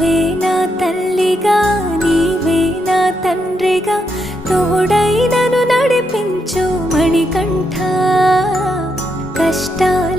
నీవే నా తల్లిగా నీవే నా తండ్రిగా తోడై నన్ను నడిపించు మణికంఠ. కష్టాలు